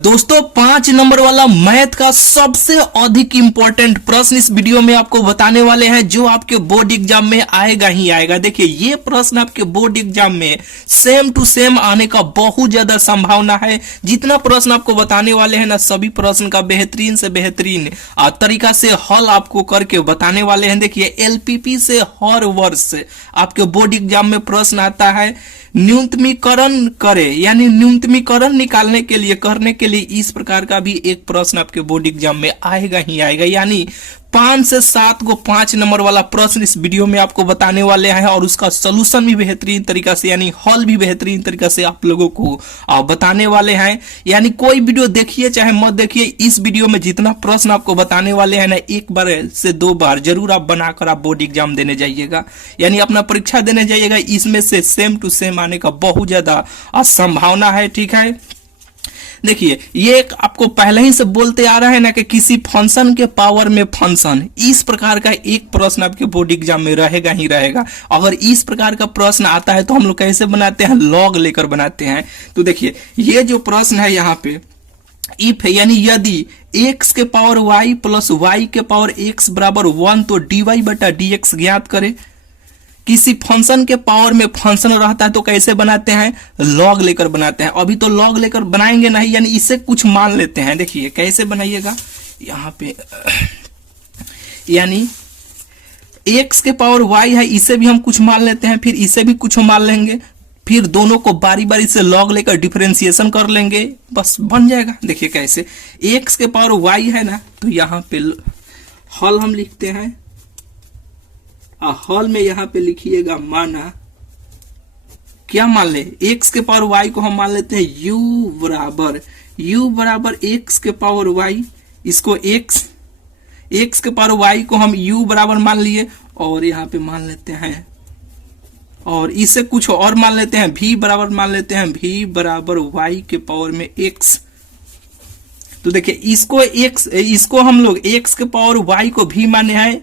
दोस्तों 5 नंबर वाला मैथ का सबसे अधिक इंपॉर्टेंट प्रश्न इस वीडियो में आपको बताने वाले हैं जो आपके बोर्ड एग्जाम में आएगा ही आएगा। देखिए ये प्रश्न आपके बोर्ड एग्जाम में सेम टू सेम आने का बहुत ज्यादा संभावना है। जितना प्रश्न आपको बताने वाले हैं ना, सभी प्रश्न का बेहतरीन से बेहतरीन तरीका से हल आपको करके बताने वाले हैं। देखिए एलपीपी से हर वर्ष आपके बोर्ड एग्जाम में प्रश्न आता है, न्यूनतमीकरण करे यानी न्यूनतमीकरण निकालने के लिए करने के लिए इस प्रकार का भी एक प्रश्न आपके बोर्ड एग्जाम में आएगा ही आएगा। यानी 5 से 7 को 5 नंबर वाला प्रश्न इस वीडियो में आपको बताने वाले हैं और उसका सलूशन भी बेहतरीन तरीका से यानी हल भी बेहतरीन तरीका से आप लोगों को बताने वाले हैं। यानी कोई वीडियो देखिए चाहे मत देखिए, इस वीडियो में जितना प्रश्न आपको बताने वाले हैं ना, एक बार से 2 बार जरूर आप बनाकर आप बोर्ड एग्जाम देने जाइएगा, यानी अपना परीक्षा देने जाइएगा। इसमें से सेम टू सेम आने का बहुत ज्यादा संभावना है। ठीक है, देखिए ये एक आपको पहले ही से बोलते आ रहा है ना कि किसी फंक्शन के पावर में फंक्शन, इस प्रकार का एक प्रश्न आपके बोर्ड एग्जाम में रहेगा ही रहेगा। अगर इस प्रकार का प्रश्न आता है तो हम लोग कैसे बनाते हैं, लॉग लेकर बनाते हैं। तो देखिए ये जो प्रश्न है यहाँ पे इफ यानी यदि x के पावर y प्लस y के पावर x बराबर 1 तो dy बटा dx ज्ञात करें। किसी फंक्शन के पावर में फंक्शन रहता है तो कैसे बनाते हैं, लॉग लेकर बनाते हैं। अभी तो लॉग लेकर बनाएंगे नहीं, यानी इसे कुछ मान लेते हैं। देखिए कैसे बनाइएगा, यहाँ पे यानी x के पावर y है, इसे भी हम कुछ मान लेते हैं, फिर इसे भी कुछ मान लेंगे, फिर दोनों को बारी बारी से लॉग लेकर डिफरेंशिएशन कर लेंगे, बस बन जाएगा। देखिए कैसे x के पावर y है ना, तो यहाँ पे हल हम लिखते हैं। हल में यहाँ पे लिखिएगा माना, क्या मान ले, x के पावर y को हम मान लेते हैं u बराबर x के पावर y, इसको x के पावर y को हम u बराबर मान लिए और यहाँ पे मान लेते हैं, और इससे कुछ और मान लेते हैं, v बराबर मान लेते हैं v बराबर y के पावर में x। तो देखिए इसको हम लोग x के पावर y को v माने हैं,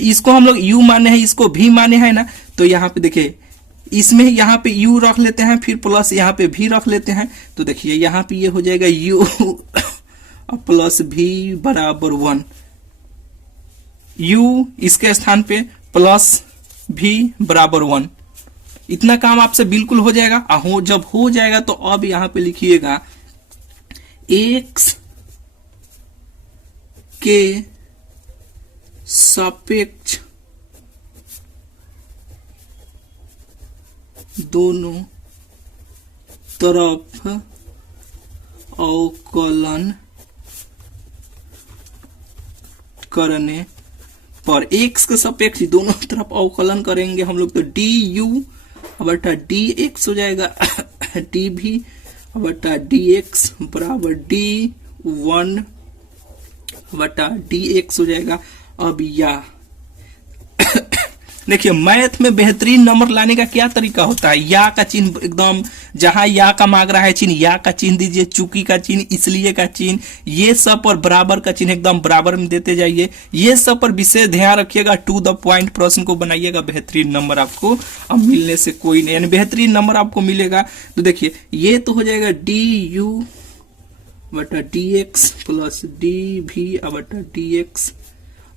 इसको हम लोग u माने हैं, इसको v माने हैं ना। तो यहाँ पे देखिए इसमें यहाँ पे u रख लेते हैं, फिर प्लस यहाँ पे v रख लेते हैं। तो देखिए यहाँ पे ये हो जाएगा u प्लस v बराबर 1, u इसके स्थान पे प्लस v बराबर 1। इतना काम आपसे बिल्कुल हो जाएगा। जब हो जाएगा तो अब यहाँ पे लिखिएगा x के सापेक्ष दोनों तरफ अवकलन करने पर, x के सापेक्ष दोनों तरफ अवकलन करेंगे हम लोग तो du बटा dx हो जाएगा dv बटा dx बराबर d1 बटा dx हो जाएगा। अब या देखिए मैथ में बेहतरीन नंबर लाने का क्या तरीका होता है, या का चिन्ह एकदम जहां या का मांग रहा है चिन्ह, या का चिन्ह दीजिए, चूंकि का चिन्ह, इसलिए का चिन्ह, ये सब पर बराबर का चिन्ह एकदम बराबर में देते जाइए। ये सब पर विशेष ध्यान रखिएगा, टू द पॉइंट प्रश्न को बनाइएगा, बेहतरीन नंबर आपको अब मिलने से कोई नहीं, यानी बेहतरीन नंबर आपको मिलेगा। तो देखिए ये तो हो जाएगा du बटा dx प्लस dv बटा dx।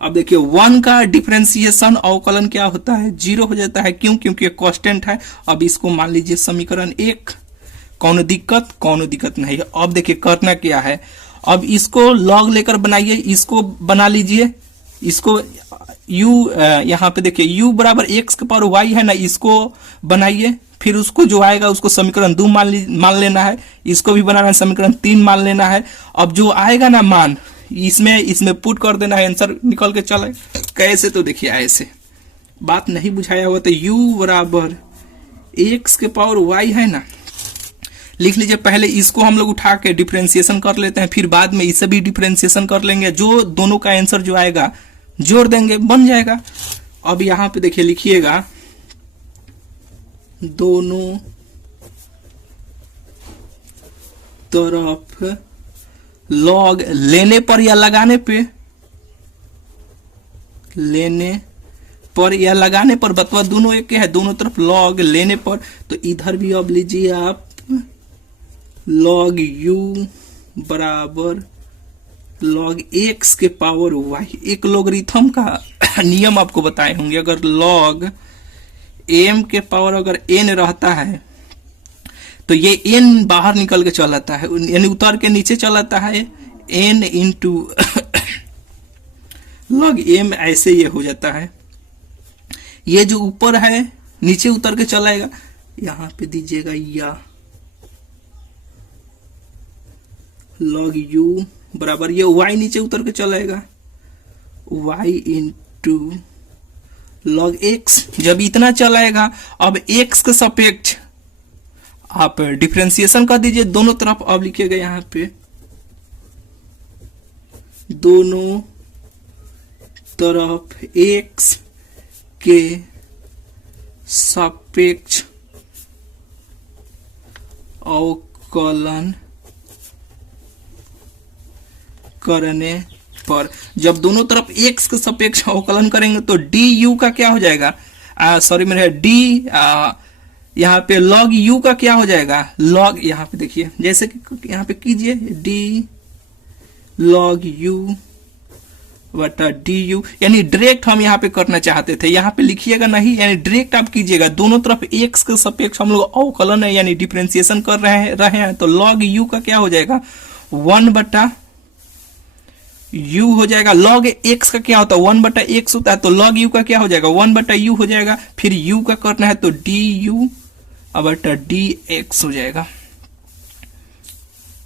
अब देखिए 1 का डिफरेंशिएशन अवकलन क्या होता है, 0 हो जाता है। क्यों, क्योंकि कांस्टेंट है। अब इसको मान लीजिए समीकरण 1, कौन दिक्कत नहीं है। अब देखिए करना क्या है, अब इसको लॉग लेकर बनाइए, इसको बना लीजिए, इसको u यहाँ पे देखिए u बराबर x के पावर y है ना, इसको बनाइए, फिर उसको जो आएगा उसको समीकरण 2 मान लेना है, इसको भी बनाना है, समीकरण 3 मान लेना है। अब जो आएगा ना मान इसमें पुट कर देना है, आंसर निकल के चले। कैसे, तो देखिए ऐसे बात नहीं बुझाया हुआ तो u बराबर x के पावर y है ना, लिख लीजिए। पहले इसको हम लोग उठा के डिफरेंशिएशन कर लेते हैं, फिर बाद में इसे भी डिफरेंशिएशन कर लेंगे, जो दोनों का आंसर जो आएगा जोड़ देंगे, बन जाएगा। अब यहाँ पे देखिए लिखिएगा दोनों तरफ लॉग लेने पर या लगाने पे, लेने पर या लगाने पर, बतवा दोनों एक है, दोनों तरफ लॉग लेने पर। तो इधर भी अब लीजिए आप log u बराबर log x के पावर y। एक लोगरिथम का नियम आपको बताए होंगे, अगर log m के पावर अगर n रहता है तो ये n बाहर निकल के चल आता है, यानी उतर के नीचे चल आता है, n इंटू log m, ऐसे ये हो जाता है। ये जो ऊपर है नीचे उतर के चलाएगा, यहां पे दीजिएगा या log u बराबर ये y नीचे उतर के चलाएगा, y इंटू log x। जब इतना चलाएगा, अब x के सापेक्ष आप डिफरेंशिएशन कर दीजिए दोनों तरफ। अब लिखिएगा यहां पे दोनों तरफ x के सापेक्ष अवकलन करने पर, जब दोनों तरफ x के सापेक्ष अवकलन करेंगे तो du का क्या हो जाएगा, सॉरी मेरे d, यहाँ पे log u का क्या हो जाएगा, log, यहाँ पे देखिए जैसे कि यहाँ पे कीजिए d log u बटा du, यानी डायरेक्ट हम यहाँ पे करना चाहते थे, यहाँ पे लिखिएगा नहीं, यानी डायरेक्ट आप कीजिएगा। दोनों तरफ x के सापेक्ष हम लोग अवकलन है यानी डिफरेंशिएशन कर रहे हैं, तो log u का क्या हो जाएगा 1 बटा u हो जाएगा। log x का क्या होता है 1 बटा x होता है, तो log u का क्या हो जाएगा 1 बटा u हो जाएगा। फिर u का करना है तो du बटा dx हो जाएगा।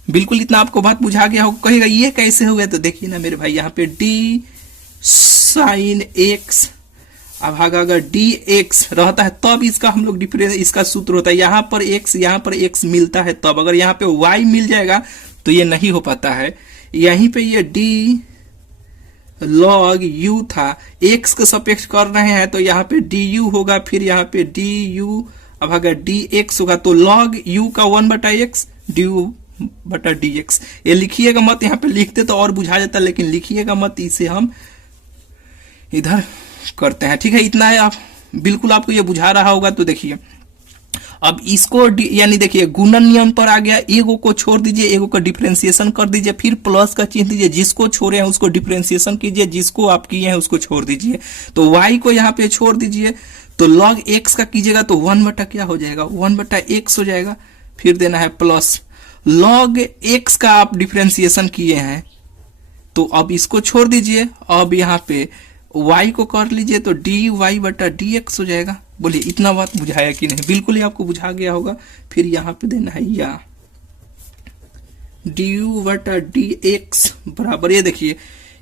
बिल्कुल इतना आपको बात बुझा गया हो। कहेगा ये कैसे हो गया, तो देखिए ना मेरे भाई, यहाँ पे d sin x, अब अगर dx रहता है तब इसका हम लोग डिफरेंस, इसका सूत्र होता है यहाँ पर x मिलता है तब, अगर यहाँ पे y मिल जाएगा तो ये नहीं हो पाता है। यहीं पे ये d log u था, x के सापेक्ष कर रहे हैं तो यहाँ पे du होगा, फिर यहाँ पे du, अब अगर dx होगा तो log u का 1 बटा x du बटा dx। ये लिखिएगा मत, यहाँ पे लिखते तो और बुझा जाता, लेकिन लिखिएगा मत, इसे हम इधर करते हैं, ठीक है। इतना है, आप बिल्कुल आपको ये बुझा रहा होगा। तो देखिए अब इसको यानी देखिए गुणन नियम पर आ गया, एगो को छोड़ दीजिए, एगो का डिफरेंशिएशन कर दीजिए, फिर प्लस का चिन्ह दीजिए, जिसको छोड़े हैं उसको डिफरेंशिएशन कीजिए, जिसको आप किए हैं उसको छोड़ दीजिए। तो y को यहाँ पे छोड़ दीजिए, तो log x का कीजिएगा तो 1 बटा क्या हो जाएगा 1 बटा x हो जाएगा, फिर देना है प्लस log x का आप डिफरेंशिएशन किए हैं तो अब इसको छोड़ दीजिए, अब यहाँ पे y को कर लीजिए तो dy बटा dx हो जाएगा। बोलिए इतना बात बुझाया कि नहीं, बिल्कुल ही आपको बुझा गया होगा। फिर यहाँ पे देना है या du बटा dx बराबर, ये देखिए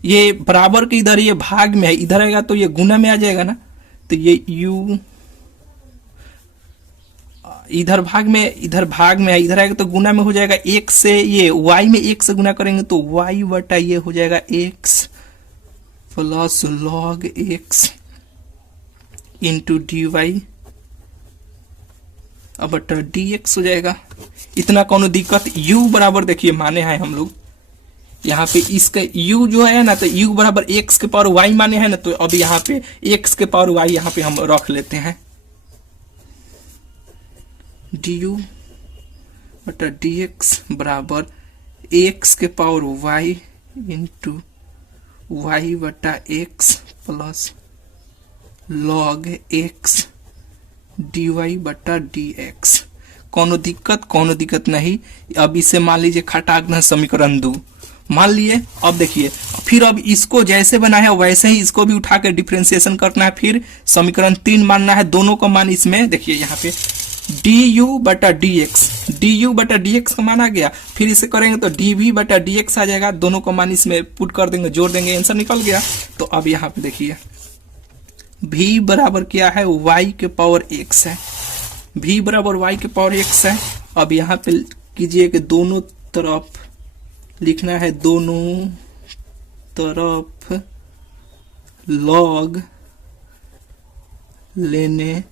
ये बराबर के इधर ये भाग में है, इधर आएगा तो ये गुना में आ जाएगा ना, तो ये u इधर भाग में है, इधर आएगा तो गुना में हो जाएगा। x से ये y में 1 से गुना करेंगे तो y बटा ये हो जाएगा x plus log x into dy बटा dx हो जाएगा। इतना कौन दिक्कत, u बराबर देखिए माने हैं हम लोग यहाँ पे, इसका u जो है ना तो u बराबर x के पावर y माने हैं ना, तो अब यहाँ पे x के पावर y यहाँ पे हम रख लेते हैं, du बटा dx बराबर x के पावर y इंटू y बटा x plus log x dy बटा dx। कोनो दिक्कत नहीं। अब इसे मान लीजिए खटाग्न समीकरण 2 मान लिए। अब देखिए फिर अब इसको जैसे बना है वैसे ही इसको भी उठा के डिफरेंशिएशन करना है, फिर समीकरण 3 मानना है, दोनों का मान इसमें देखिए यहाँ पे du बटा dx का मान आ गया, फिर इसे करेंगे तो dv बटा dx आ जाएगा, दोनों का मान इसमें पुट कर देंगे, जोड़ देंगे, आंसर निकल गया। तो अब यहाँ पे देखिए v बराबर क्या है y के पावर x है, v बराबर y के पावर x है। अब यहाँ पे कीजिए कि दोनों तरफ लिखना है, दोनों तरफ log लेने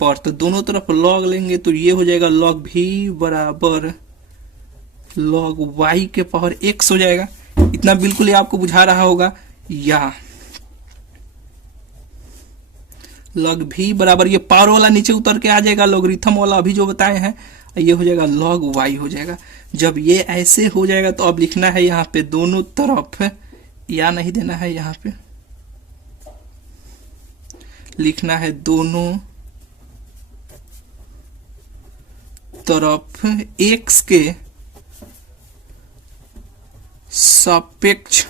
पर, तो दोनों तरफ log लेंगे तो ये हो जाएगा log v बराबर log y के पावर x हो जाएगा। इतना बिल्कुल ही आपको बुझा रहा होगा। या log v बराबर ये पावर वाला नीचे उतर के आ जाएगा, लॉगरिथम वाला अभी जो बताए हैं, ये हो जाएगा log y हो जाएगा। जब ये ऐसे हो जाएगा तो अब लिखना है यहाँ पे दोनों तरफ, या नहीं देना है, यहाँ पे लिखना है दोनों तरफ x के सापेक्ष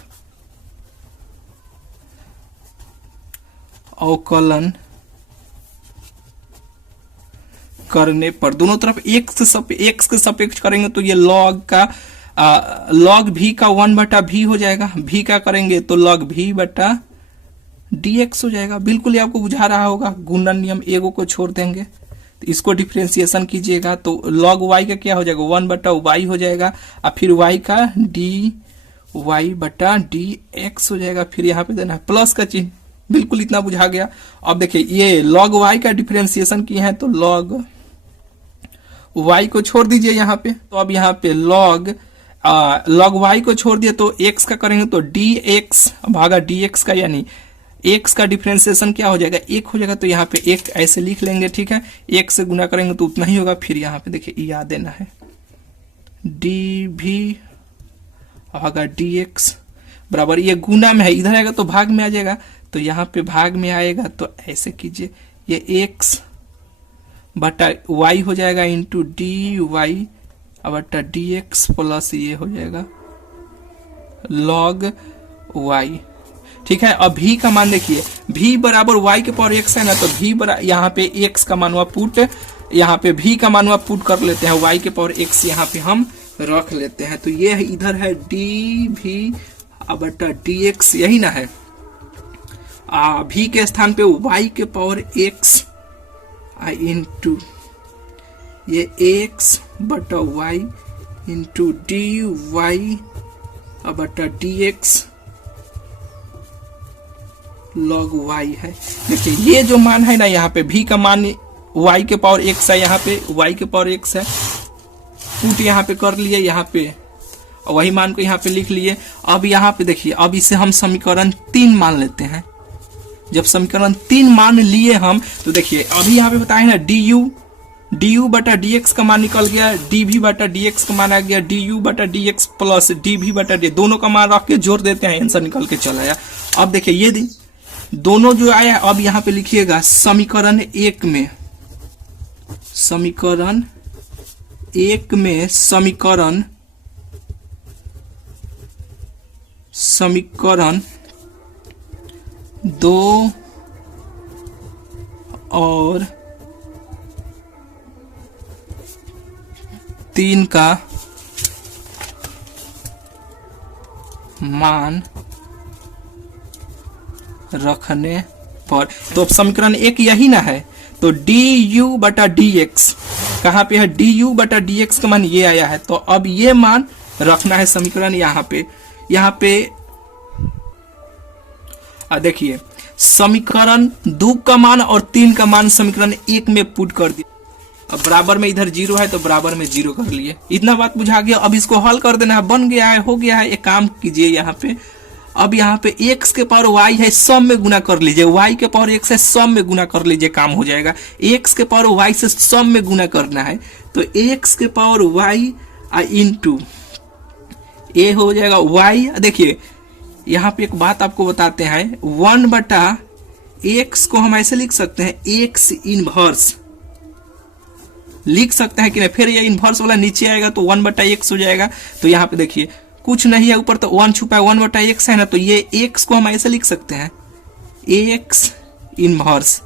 अवकलन करने पर, दोनों तरफ x के सापेक्ष करेंगे तो ये log का log v का 1/v हो जाएगा। v का करेंगे तो log v बटा dx हो जाएगा। बिल्कुल ये आपको बुझा रहा होगा, गुणन नियम एगो को छोड़ देंगे तो इसको डिफरेंशिएशन कीजिएगा तो log y का क्या हो जाएगा 1/y हो जाएगा, और फिर y का dy बटा dx हो जाएगा। फिर यहाँ पे देना है प्लस का चिन्ह। बिल्कुल इतना बुझा गया। अब देखिए ये log y का डिफरेंशिएशन किए हैं तो log y को छोड़ दीजिए यहाँ पे, तो अब यहाँ पे log y को छोड़ दिए तो x का करेंगे तो dx भागा dx का, यानी x का डिफरेंशिएशन क्या हो जाएगा 1 हो जाएगा। तो यहाँ पे 1 ऐसे लिख लेंगे, ठीक है। 1 से गुना करेंगे तो उतना ही होगा। फिर यहाँ पे देखिए याद देना है dv भागा dx बराबर, ये गुना में है, इधर आएगा तो भाग में आ जाएगा, तो यहाँ पे भाग में आएगा तो ऐसे कीजिए, ये x बटा y हो जाएगा इंटू dy बटा dx प्लस ये हो जाएगा log y, ठीक है। अब v का मान देखिए, v बराबर y के पावर x है ना, तो v बराबर यहाँ पे x का मानवा पुट, यहाँ पे v का मानवा पुट कर लेते हैं, y के पावर x यहाँ पे हम रख लेते हैं। तो ये इधर है dv बटा dx, यही ना है। v के स्थान पे y के पावर x इंटू ये x बटा y इंटू dy बटा dx log y है। देखिए ये जो मान है ना, यहाँ पे v का मान y के पावर x है, यहाँ पे y के पावर x है, पुट यहाँ पे कर लिए, यहाँ पे वही मान को यहाँ पे लिख लिए। अब यहाँ पे देखिए, अब इसे हम समीकरण 3 मान लेते हैं। जब समीकरण 3 मान लिए हम, तो देखिए अभी यहाँ पे बताए ना du बटा dx का मान निकल गया, dv बटा dx का मान आ गया, du बटा dx प्लस dv बटा d, दोनों का मान रख के जोड़ देते हैं, आंसर निकल के चला आया। अब देखिए ये दोनों जो आया, अब यहाँ पे लिखिएगा समीकरण 1 में, समीकरण 1 में समीकरण 2 और 3 का मान रखने पर, तो अब समीकरण 1 यही ना है, तो du बटा dx कहाँ पे है, du बटा dx का मान ये आया है, तो अब ये मान रखना है समीकरण यहाँ पे देखिए समीकरण 2 का मान और 3 का मान समीकरण 1 में पुट कर दिया। अब बराबर में इधर 0 है तो बराबर में 0 कर लिए, इतना बात बुझा गया। अब इसको हल कर देना है, बन गया है, हो गया है। एक काम कीजिए यहाँ पे, अब यहाँ पे x के पावर y है, सब में गुना कर लीजिए, y के पावर x है, सब में गुना कर लीजिए, काम हो जाएगा। x के पावर y से सब में गुना करना है, तो x के पावर y इंटू ए हो जाएगा y। देखिए यहाँ पे एक बात आपको बताते हैं, 1 बटा x को हम ऐसे लिख सकते हैं, x इनवर्स लिख सकते हैं कि नहीं। फिर ये इनवर्स वाला नीचे आएगा तो 1 बटा x हो जाएगा। तो यहाँ पे देखिए कुछ नहीं है, ऊपर तो 1 छुपा है, 1 बटा x है ना, तो ये x को हम ऐसे लिख सकते हैं, x इनवर्स।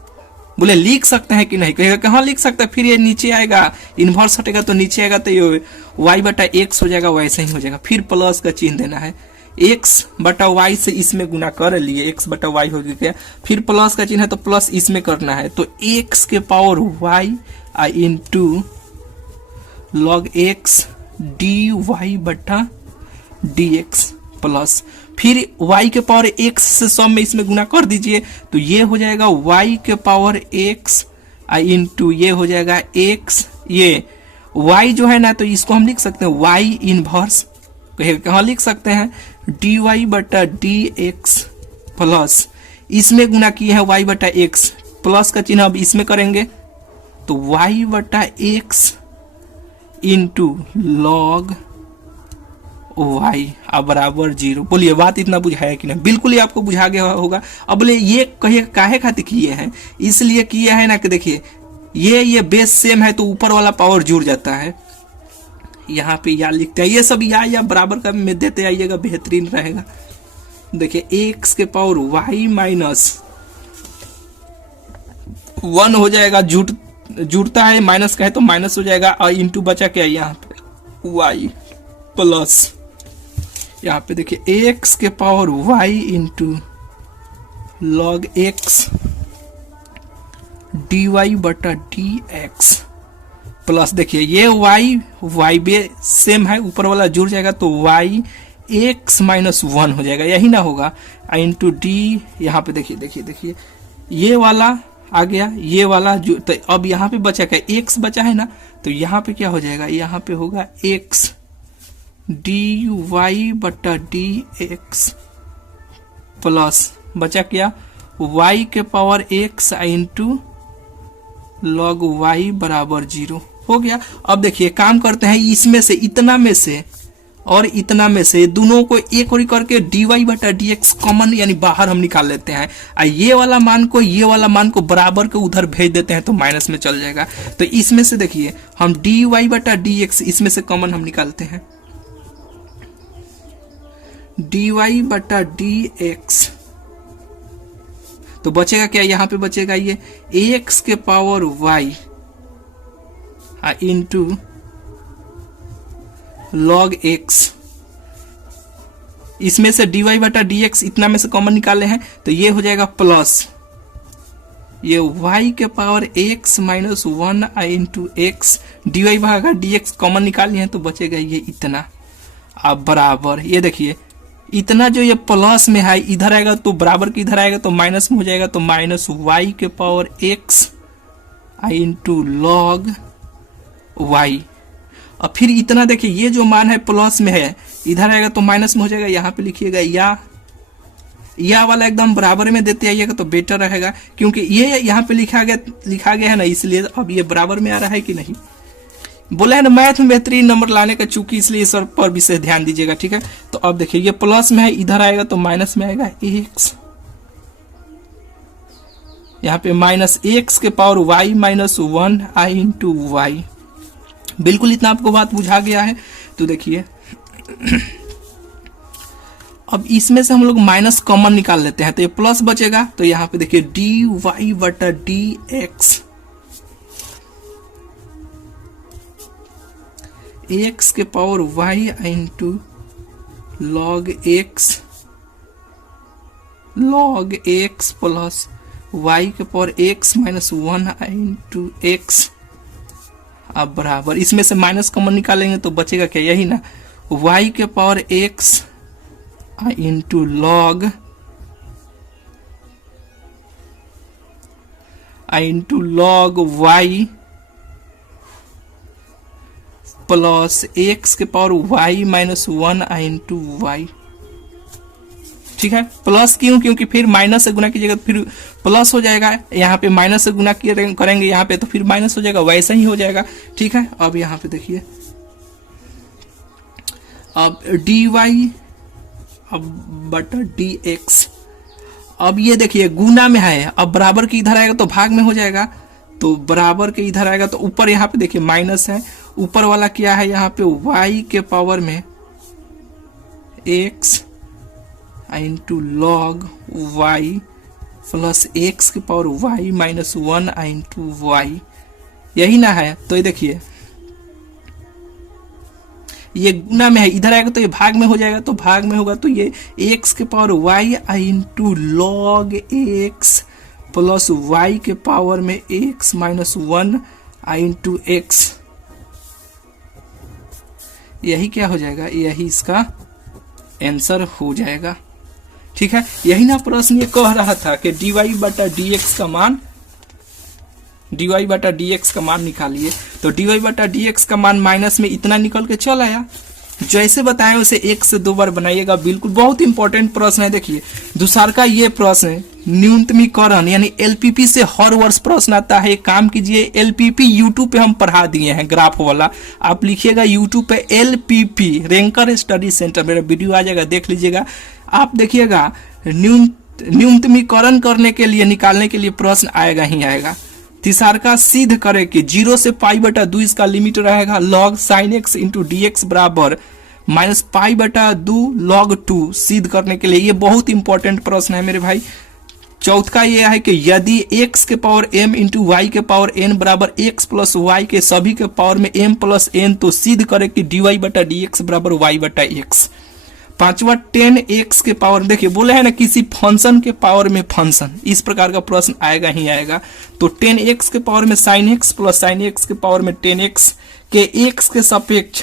बोले लिख सकते हैं कि नहीं, कहेगा कि हाँ लिख सकते हैं। फिर ये नीचे आएगा, इनवर्स हटेगा तो नीचे आएगा, तो ये y बटा x हो जाएगा, वैसे ही हो जाएगा। फिर प्लस का चिन्ह देना है, x बटा y से इसमें गुना कर लिए, x बटा y हो गया। फिर प्लस का चिन्ह है तो प्लस इसमें करना है, तो x के power y into log x dy बटा dx प्लस फिर y के पावर x से सब में इसमें गुना कर दीजिए, तो ये हो जाएगा y के पावर x इंटू ये हो जाएगा x, ये y जो है ना, तो इसको हम लिख सकते हैं y इनवर्स, कहाँ लिख सकते हैं dy बटा dx प्लस इसमें गुना किए हैं y बटा x, प्लस का चिन्ह अब इसमें करेंगे तो y बटा x इंटू लॉग वाई अब बराबर 0। बोलिए बात इतना बुझाया कि नहीं? बिल्कुल ही आपको बुझा गया होगा। अब बोले ये कहिए काहे खातिर किए हैं? इसलिए किया है ना कि देखिए ये बेस सेम है तो ऊपर वाला पावर जुड़ जाता है। यहाँ पे या लिखते हैं, ये सब या बराबर का में देते आइएगा, बेहतरीन रहेगा। देखिए एक्स के पावर वाई माइनस 1 हो जाएगा, जुड़ता है, माइनस का है तो माइनस हो जाएगा, और इंटू बचा क्या यहाँ पे वाई प्लस, यहाँ पे देखिए एक्स के power Y into log x d Y बटा डी एक्स प्लस, देखिए ये वाई बे सेम है, ऊपर वाला जुड़ जाएगा तो वाई एक्स माइनस 1 हो जाएगा, यही ना होगा, इंटू डी। यहाँ पे देखिए ये वाला आ गया, ये वाला जो, तो अब यहाँ पे बचा क्या, एक्स बचा है ना, तो यहाँ पे क्या हो जाएगा, यहाँ पे होगा एक्स डी वाई बटा डी एक्स प्लस बचा क्या वाई के power x into log y बराबर 0 हो गया। अब देखिए काम करते हैं, इसमें से इतना में से और इतना में से दोनों को एक और करके डी वाई बटा डी एक्स कॉमन यानी बाहर हम निकाल लेते हैं, और ये वाला मान को बराबर के उधर भेज देते हैं तो माइनस में चल जाएगा। तो इसमें से देखिए हम डी वाई बटा डी एक्स इसमें से कॉमन हम निकालते हैं, डी वाई बटा डी एक्स, तो बचेगा क्या, यहाँ पे बचेगा ये एक्स के power Y into log x, इसमें से डी वाई बटा डी एक्स इतना में से कॉमन निकाले हैं तो ये हो जाएगा प्लस ये वाई के power x minus 1 into x d y भागा डी एक्स कॉमन निकाल लिए हैं तो बचेगा ये इतना, अब बराबर ये देखिए इतना जो ये प्लस में है इधर आएगा तो बराबर के इधर आएगा तो माइनस में हो जाएगा, तो माइनस वाई के power x into log y. और फिर इतना देखिए ये जो मान है प्लस में है इधर आएगा तो माइनस में हो जाएगा, यहाँ पे लिखिएगा या वाला एकदम बराबर में देते आइएगा तो बेटर रहेगा, क्योंकि ये यहाँ पे लिखा गया है ना, इसलिए अब ये बराबर में आ रहा है कि नहीं। बोला है ना मैथ में बेहतरीन नंबर लाने का, चूंकि इसलिए सर पर विशेष ध्यान दीजिएगा, ठीक है। तो अब देखिए ये प्लस में है इधर आएगा तो माइनस में आएगा एक्स, यहाँ पे माइनस एक्स के पावर वाई माइनस 1 आई इंटू वाई। बिल्कुल इतना आपको बात बुझा गया है। तो देखिए अब इसमें से हम लोग माइनस कॉमन निकाल लेते हैं तो ये प्लस बचेगा, तो यहाँ पे देखिए डी वाई बटा डी एक्स, एक्स के power Y into log X plus Y के power x minus 1 into X, अब बराबर इसमें से माइनस कॉमन निकालेंगे तो बचेगा क्या, यही ना, वाई के power x into log Y plus X के power Y minus 1 into Y. ठीक है, प्लस क्यों, क्योंकि फिर माइनस से गुना कीजिएगा तो फिर प्लस हो जाएगा, यहाँ पे माइनस से गुना करेंगे यहाँ पे तो फिर माइनस हो जाएगा, वैसा ही हो जाएगा। ठीक है, अब यहाँ पे देखिए अब डी वाई अब बटा डी एक्स, अब ये देखिए गुना में है, अब बराबर के इधर आएगा तो भाग में हो जाएगा, तो बराबर के इधर आएगा तो ऊपर यहाँ पे देखिए माइनस है, ऊपर वाला क्या है यहाँ पे y के पावर में x into log y plus x के power y minus 1 into y, यही ना है। तो ये देखिए ये गुना में है, इधर आएगा तो ये भाग में हो जाएगा, तो भाग में होगा तो ये x के power y into log x plus y के पावर में x माइनस 1 इंटू x, यही क्या हो जाएगा, यही इसका आंसर हो जाएगा। ठीक है, यही ना प्रश्न ये कह रहा था कि dy बटा dx का मान निकालिए, तो dy बटा dx का मान माइनस में इतना निकल के चल आया, जैसे बताएं उसे 1 से 2 बार बनाइएगा। बिल्कुल बहुत इंपॉर्टेंट प्रश्न है। देखिए दूसरा का ये प्रश्न है, न्यूनतमीकरण यानी एलपीपी से हर वर्ष प्रश्न आता है। एक काम कीजिए, एलपीपी यूट्यूब पे हम पढ़ा दिए हैं ग्राफ वाला, आप लिखिएगा यूट्यूब पे एलपीपी रैंकर स्टडी सेंटर, मेरा वीडियो आ जाएगा, देख लीजिएगा। आप देखिएगा न्यूनतमीकरण करने के लिए, निकालने के लिए प्रश्न आएगा ही आएगा। तीसरा का सिद्ध करे कि 0 से π/2 इसका लिमिट रहेगा log sin x into D x बराबर माइनस π/2 log 2 सिद्ध करने के लिए। ये बहुत इंपॉर्टेंट प्रश्न है मेरे भाई। चौथा यह है कि यदि x के पावर m इंटू वाई के पावर n बराबर x प्लस वाई के सभी के पावर में m प्लस n, तो सिद्ध करे कि dy/dx बराबर y/x। पांचवा 10x के पावर, देखिए बोले है ना किसी फंक्शन के पावर में फंक्शन, इस प्रकार का प्रश्न आएगा ही आएगा। तो 10x के पावर में sin x plus sin x के पावर में 10x के x के सापेक्ष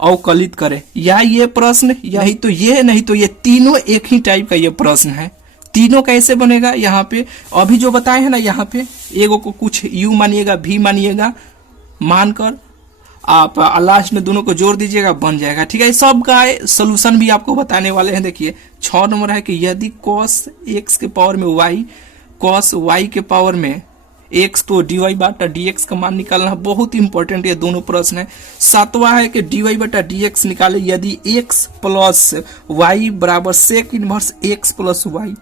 अवकलित करे, या ये प्रश्न, यही तो ये, नहीं तो ये, तीनों एक ही टाइप का ये प्रश्न है। तीनों कैसे बनेगा, यहाँ पे अभी जो बताए हैं ना, यहाँ पे एगो को कुछ u मानिएगा, v मानिएगा, मानकर आप लास्ट में दोनों को जोड़ दीजिएगा, बन जाएगा। ठीक है, सब का सोल्यूशन भी आपको बताने वाले हैं। देखिए 6 नंबर है कि यदि cos x के पावर में y cos y के पावर में x, तो dy/dx का मान निकालना बहुत इंपॉर्टेंट, ये दोनों प्रश्न है। 7वां है कि dy/dx निकाले यदि x प्लस y बराबर sec inverse x plus y,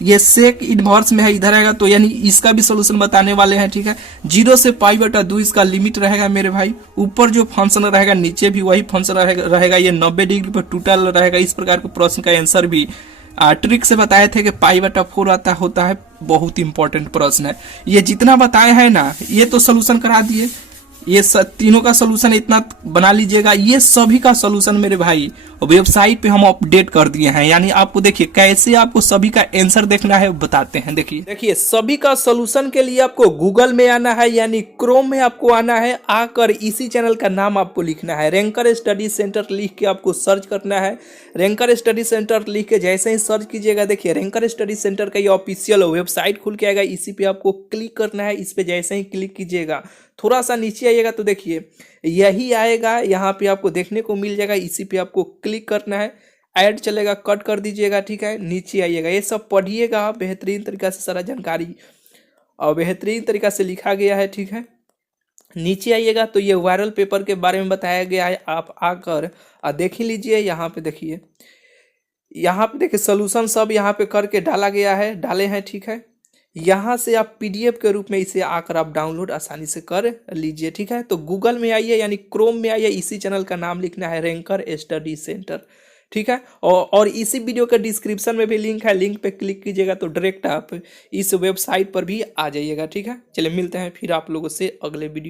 ये सेक इनवर्स में है, इधर आएगा, तो यानी इसका भी सोल्यूशन बताने वाले हैं। ठीक है, 0 से π/2 इसका लिमिट रहेगा मेरे भाई। ऊपर जो फंक्शन रहेगा नीचे भी वही फंक्शन रहेगा। ये 90 डिग्री पर टोटल रहेगा। इस प्रकार के प्रश्न का आंसर भी ट्रिक से बताए थे कि π/4 आता होता है। बहुत इंपॉर्टेंट प्रश्न है। ये जितना बताए हैं ना, ये तो सोल्यूशन करा दिए। ये तीनों का सोल्यूशन इतना बना लीजिएगा। ये सभी का सोल्यूशन मेरे भाई वेबसाइट पे हम अपडेट कर दिए हैं। यानी आपको देखिए कैसे आपको सभी का आंसर देखना है बताते हैं। देखिए सभी का सोल्यूशन के लिए आपको गूगल में आना है, यानी क्रोम में आपको आना है। आकर इसी चैनल का नाम आपको लिखना है, रैंकर स्टडी सेंटर लिख के आपको सर्च करना है। रैंकर स्टडी सेंटर लिख के जैसे ही सर्च कीजिएगा, देखिए रैंकर स्टडी सेंटर का ये ऑफिशियल वेबसाइट खुल के आएगा। इसी पे आपको क्लिक करना है। इस पे जैसे ही क्लिक कीजिएगा, थोड़ा सा नीचे आइएगा तो देखिए यही आएगा, यहाँ पे आपको देखने को मिल जाएगा। इसी पे आपको क्लिक करना है, ऐड चलेगा, कट कर दीजिएगा। ठीक है, नीचे आइएगा, ये सब पढ़िएगा बेहतरीन तरीका से, सारा जानकारी और बेहतरीन तरीका से लिखा गया है। ठीक है, नीचे आइएगा तो ये वायरल पेपर के बारे में बताया गया है। आप आकर देख लीजिए। यहाँ पे देखिए, सोल्यूशन सब यहाँ पे करके डाला गया है, डाले हैं। ठीक है, यहाँ से आप पीडीएफ के रूप में इसे आकर आप डाउनलोड आसानी से कर लीजिए। ठीक है, तो गूगल में आइए, यानी क्रोम में आइए, इसी चैनल का नाम लिखना है रैंकर स्टडी सेंटर। ठीक है, और इसी वीडियो के डिस्क्रिप्शन में भी लिंक है, लिंक पे क्लिक कीजिएगा तो डायरेक्ट आप इस वेबसाइट पर भी आ जाइएगा। ठीक है, चलिए मिलते हैं फिर आप लोगों से अगले वीडियो।